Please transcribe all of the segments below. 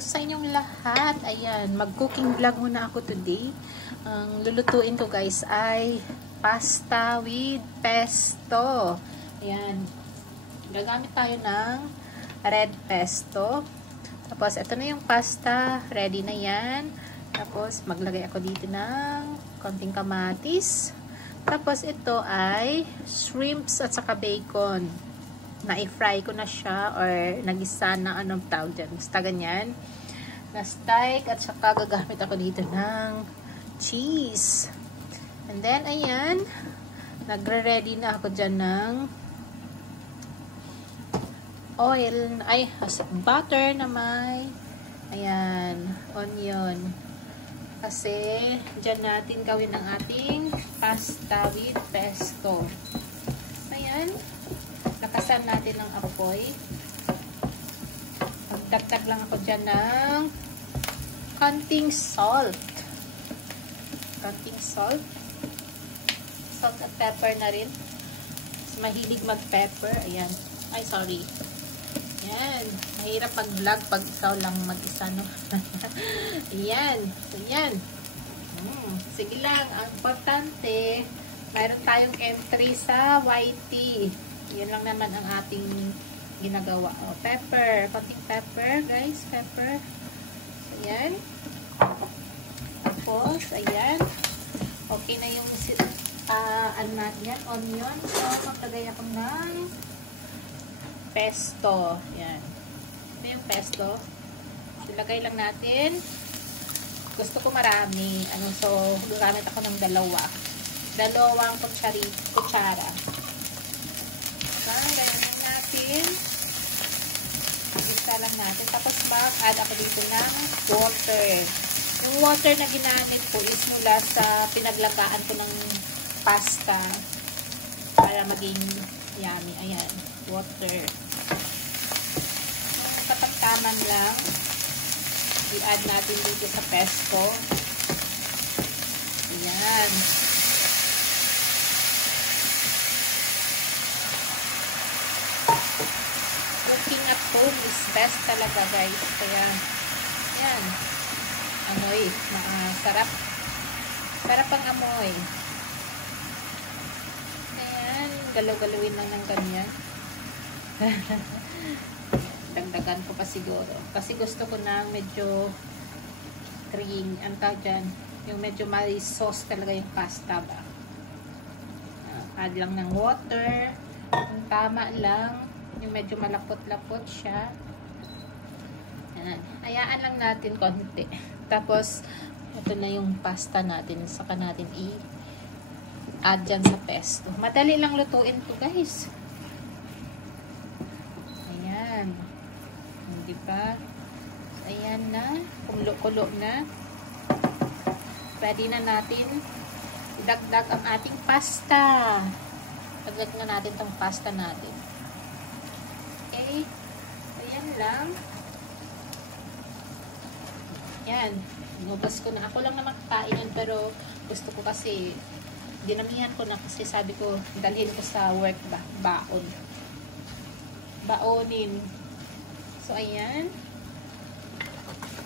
sa inyong lahat. Ayan, mag-cooking vlog muna ako today. Ang lulutuin ko guys ay pasta with pesto. Ayan, gagamit tayo ng red pesto. Tapos, ito na yung pasta. Ready na yan. Tapos, maglagay ako dito ng konting kamatis. Tapos, ito ay shrimps at saka bacon. Na-i-fry ko na siya or nagisa na anong tawag dyan. Basta ganyan. Na-steak at saka gagamit ako dito ng cheese. And then, ayan. Nagre-ready na ako dyan ng oil. Ay, butter na may ayan, onion. Kasi, dyan natin gawin ang ating pasta with pesto. Ayan. Lakasan natin ng apoy. Magdagdag lang ako dyan ng konting salt. Konting salt. Salt at pepper na rin. Mahilig mag-pepper. Ayan. Ay, sorry. Ayan. Mahirap mag-vlog pag ikaw lang mag-isa, no? Ayan. Ayan. Sige lang. Ang importante, mayroon tayong entry sa YT. Yan lang naman ang ating ginagawa. Oh, pepper. Konting pepper, guys. Pepper. So, ayan. Tapos, ayan. Okay na yung ano natin yan. Onion. So, maglagay ako ng pesto. Ayan. Ito yung pesto. Ilagay lang natin. Gusto ko marami. So, gagamit ako ng dalawang kutsara. Ganyan natin. Isa lang natin. Tapos mag-add ako dito ng water. Yung water na ginamit ko is mula sa pinaglagaan ko ng pasta para maging yummy. Ayan. Water. Kapag taman lang, i-add natin dito sa pesto. Ayan. Cooking at home is best talaga, guys. Kaya, yan. Amoy. Sarap. Sarap ang amoy. Ayan. Galaw-galawin lang ng ganyan. Dagdagan ko pa siguro. Kasi gusto ko na medyo cream. Ang tawag dyan. Yung medyo may sauce talaga yung pasta ba. Add lang ng water. Yung tama lang. Yung medyo malapot-lapot siya. Ayan. Hayaan lang natin konti. Tapos, ito na yung pasta natin. Saka natin i-add dyan sa pesto. Madali lang lutuin to, guys. Ayan. Hindi pa. Ayan na. Kumulo-kulo na. Pwede na natin idagdag ang ating pasta. Dagdag na natin tong pasta natin. Okay. Ayan lang. Yan. Inubos ko na. Ako lang naman kakain pero gusto ko kasi dinamihan ko na kasi sabi ko dalhin ko sa work ba? Baon. Baonin. So, ayan.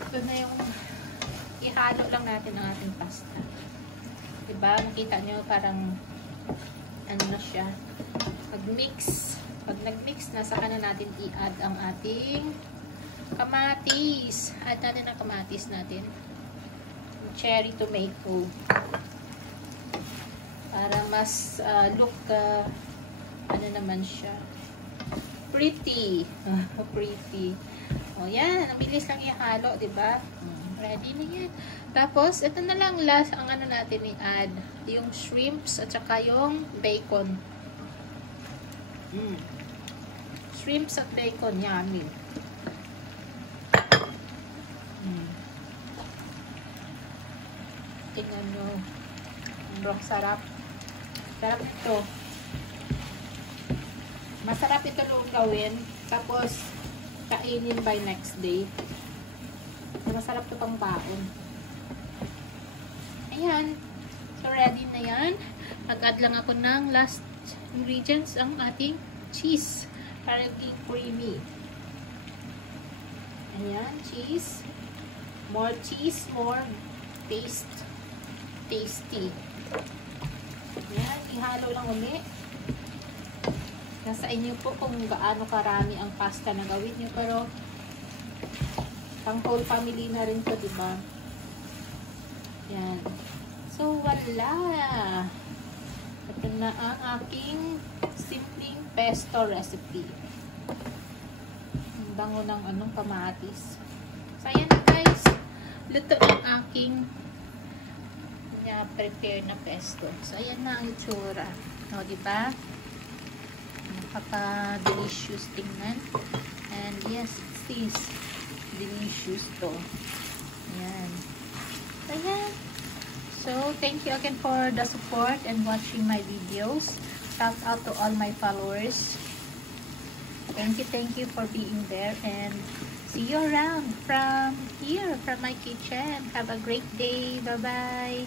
Ito na yung ihalo lang natin ang ating pasta. Diba? Nakita nyo parang ano na siya. Mag-mix. Pag nag-mix na, saka na natin i-add ang ating kamatis. Add natin ang kamatis natin. Cherry tomato. Para mas look, ano naman siya. Pretty. Pretty. O, yan. Ang bilis lang ihalo, diba? Ready na yan. Tapos, ito na lang last ang ano natin i-add. Yung shrimps at saka yung bacon. Shrimps at bacon, yummy. Tingnan nyo. Bro, sarap. Sarap ito. Masarap ito nung gawin. Tapos, kainin by next day. Masarap ito pang baon. Ayan. So, ready na yan. Mag-add lang ako ng last ingredients, ang ating cheese. Para maging creamy. Ayan, cheese. More cheese, more tasty. Ayan, ihalo lang ulit. Nasa inyo po kung gaano karami ang pasta na gawin nyo. Pero, pang whole family na rin to, diba? Yan. So, wala. Ito na ang aking simpleng pesto recipe. Ang bango ng kamatis. So, ayan na guys. Luto ang aking prepare na pesto. So, ayan na ang itsura. O, diba? Napaka-delicious tingnan. And yes, it is delicious to. Ayan. Ayan. So, thank you again for the support and watching my videos. Shout out to all my followers. Thank you for being there. And see you around from here, from my kitchen. Have a great day. Bye-bye.